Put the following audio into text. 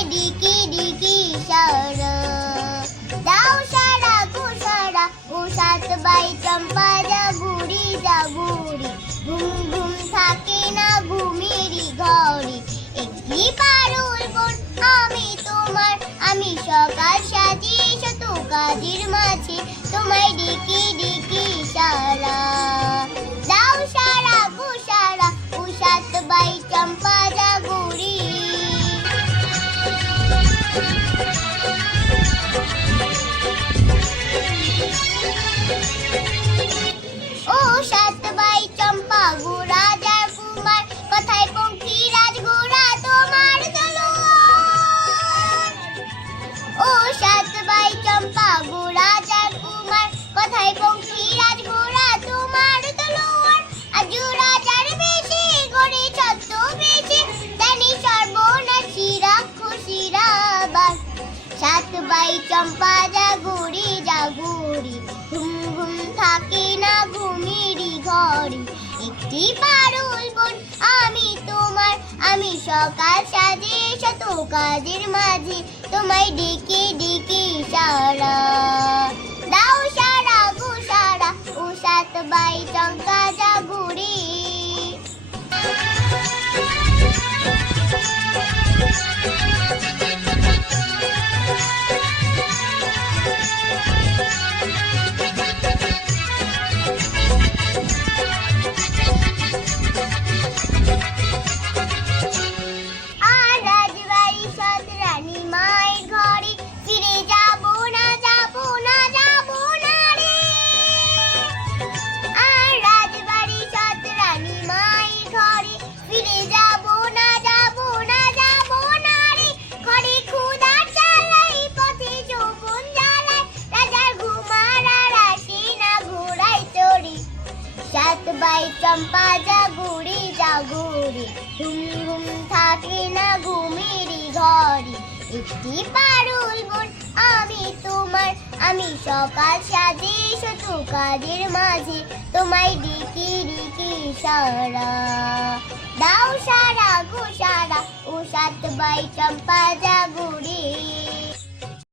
তোমায় dickey dickey সারা দাও সারা গো সারা ও সাত বাই চম্পা জাগুরি জাগুরি ঘুম ঘুম থাকে না ঘুমেরই ঘরে একটি পারুল বোন আমি তোমার আমি সকাল সাজি শত কাজের মাঝে তোমায় ডিকি ডিকি সারা দাও সারা গো সারা ও সাত বাই চম্পা জাগুরি ও সাত বাই চম্পা গোরা যার কুমার কথায় পঙ্খী রাজগোরা তোমার তলোয়ার ও সাত বাই চম্পা গোরা যার কুমার কথায় পঙ্খী রাজগোরা তোমার তলোয়ার আজ রাজার বেশি গড়ে ছত্র বেশি জানি সর্বনাশী রাক্ষসীরা বাস সাত বাই চম্পা জাগুরি জাগুরি ঘুম ঘুম থাকে না ঘুমেরই ঘরে একটি পারুল বোন আমি তোমার আমি সকাল সাজে শত কাজের মাঝে তোমায় ডেকে ডেকে সারা দাও সারা গো সারা ও সাত বাই চম্পা জাগুরি সাত বাই চম্পা জাগুরি জাগুরি ঘুম ঘুম থাকে না ঘুমেরই ঘরে একটি পারুল বোন আমি তোমার আমি সকাল সাজে শত কাজের মাঝে তোমায় ডিকি ডিকি সারা দাও সারা গো সারা ও সাত বাই চম্পা জাগুরি